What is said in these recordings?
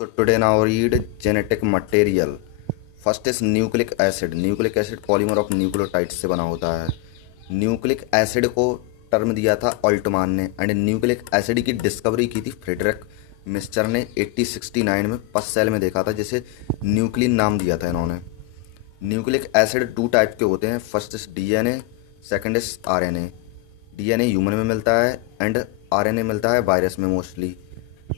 So today now read genetic material. First is nucleic acid. Nucleic acid polymer of nucleotide से बना होता है। Nucleic acid को term दिया था ऑल्टमान ने एंड न्यूक्लिक एसिड की डिस्कवरी की थी फ्रेडरिक मिस्चर ने 1869 में पस सेल में देखा था, जिसे न्यूक्लिन नाम दिया था इन्होंने। न्यूक्लिक एसिड टू टाइप के होते हैं। First is DNA, second is RNA. DNA human में मिलता है एंड आरएनए मिलता है वायरस में मोस्टली।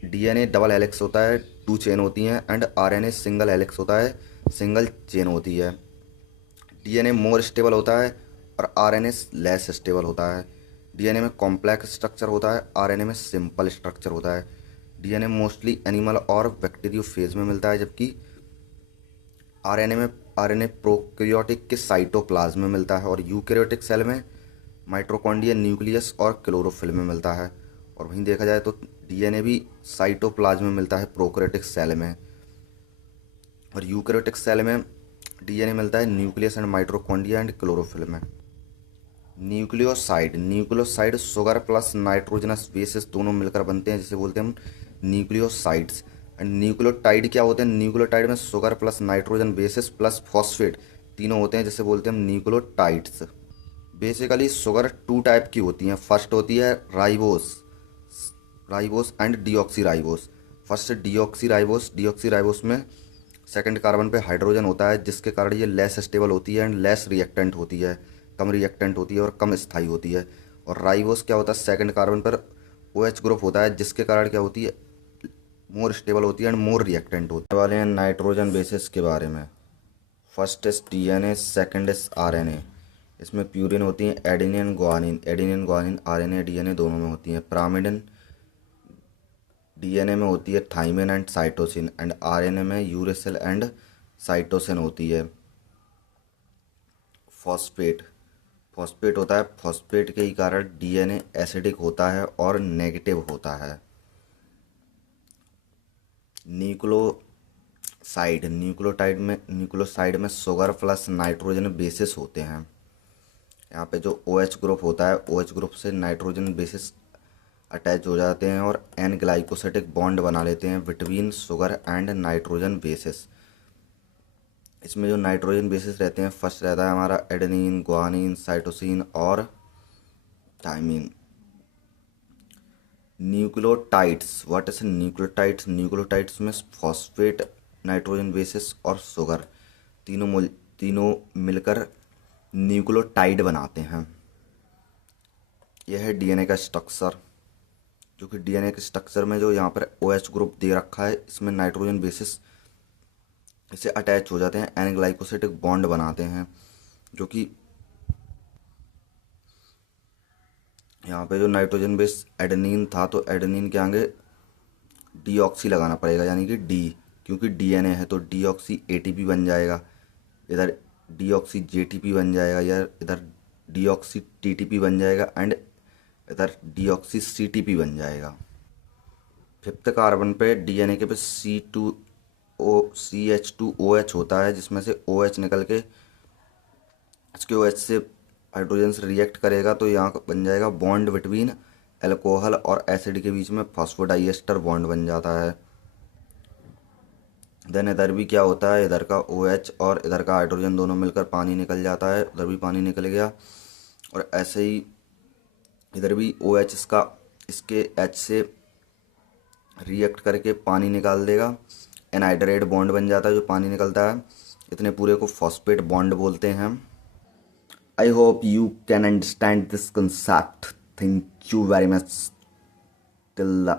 डीएनए डबल हेलिक्स होता है, टू चेन होती हैं एंड आरएनए सिंगल हेलिक्स होता है, सिंगल चेन होती है। डीएनए मोर स्टेबल होता है और आरएनए लेस स्टेबल होता है। डीएनए में कॉम्प्लेक्स स्ट्रक्चर होता है, आरएनए में सिंपल स्ट्रक्चर होता है। डीएनए मोस्टली एनिमल और बैक्टीरियो फेज में मिलता है, जबकि आरएनए प्रोकैरियोटिक के साइटोप्लाज्म में मिलता है और यूकैरियोटिक सेल में माइटोकॉन्ड्रिया, न्यूक्लियस और क्लोरोफिल में मिलता है। और वहीं देखा जाए तो डीएनए भी साइटोप्लाज्म में मिलता है प्रोकैरियोटिक सेल में, और यूकैरियोटिक सेल में डीएनए मिलता है nucleus and mitochondria and chlorophyll में। Nucleoside sugar plus nitrogenous bases दोनों मिलकर बनते हैं, जिसे बोलते हैं हम न्यूक्लियोसाइड्स। एंड न्यूक्लियोटाइड क्या होते हैं? न्यूक्लियोटाइड में sugar plus nitrogen basis plus phosphate तीनों होते हैं, जिसे बोलते हैं हम nucleotides. Basically sugar two type की होती हैं। फर्स्ट होती है ribose and deoxy first deoxy में सेकंड कार्बन पे हाइड्रोजन होता है, जिसके कारण ये लेस स्टेबल होती है एंड लेस रिएक्टेंट होती है, कम रिएक्टेंट होती है और कम स्थायी होती है। और राइबोस क्या होता है? सेकंड कार्बन पर OH ग्रुप होता है, जिसके कारण क्या होती है? मोर स्टेबल होती है एंड मोर रिएक्टेंट होती है। वाले हैं नाइट्रोजन बेसिस के बारे में। First is DNA, second is RNA. इसमें प्यूरिन होती हैं, एडेनिन ग्वानिन आरएनए डीएनए दोनों में होती हैं। पिरामिडन डीएनए में होती है thymine and cytosine and RNA में यूरेसिल एंड साइटोसिन होती है। फॉस्फेट होता है, फॉस्फेट के ही कारण डीएनए एसिडिक होता है और नेगेटिव होता है। न्यूक्लियोसाइड में शुगर प्लस नाइट्रोजन बेसिस होते हैं। यहाँ पे जो OH ग्रुप होता है, OH ग्रुप से नाइट्रोजन बेसिस अटैच हो जाते हैं और एन ग्लाइकोसिटिक बॉन्ड बना लेते हैं between sugar and nitrogen bases. इसमें जो नाइट्रोजन बेसिस रहते हैं, फर्स्ट रहता है हमारा एडेनिन, ग्वानिन, साइटोसिन और thymine. Nucleotides, what is nucleotides में फॉस्फेट, नाइट्रोजन बेसिस और शुगर तीनों मिलकर न्यूक्लियोटाइड बनाते हैं। यह है डीएनए का स्ट्रक्चर, जो कि डीएनए के स्ट्रक्चर में जो यहाँ पर OH ग्रुप दे रखा है, इसमें नाइट्रोजन बेसिस इसे अटैच हो जाते हैं, एन ग्लाइकोसिटिक बॉन्ड बनाते हैं, जो कि यहाँ पे जो नाइट्रोजन बेस एडेनिन था, तो एडेनिन के आगे डीऑक्सी लगाना पड़ेगा, यानी कि डी, क्योंकि डीएनए है तो डीऑक्सी ATP बन जाएगा, इधर डीऑक्सी JTP बन जाएगा, या इधर डीऑक्सी TTP बन जाएगा एंड इधर डीऑक्सी CTP बन जाएगा। फिफ्थ कार्बन पे डीएनए के पे CH2OH होता है, जिसमें से OH निकल के इसके OH से हाइड्रोजन से रिएक्ट करेगा, तो यहाँ बन जाएगा बॉन्ड बिटवीन अल्कोहल और एसिड के बीच में फॉस्फोडाइएस्टर बॉन्ड बन जाता है। देन इधर भी क्या होता है? इधर का OH और इधर का हाइड्रोजन दोनों मिलकर पानी निकल जाता है, उधर भी पानी निकल गया, और ऐसे ही इधर भी OH इसके H से रिएक्ट करके पानी निकाल देगा, एनहाइड्रेट बॉन्ड बन जाता है जो पानी निकलता है। इतने पूरे को फॉस्फेट बॉन्ड बोलते हैं। I hope you can understand this concept. Thank you very much till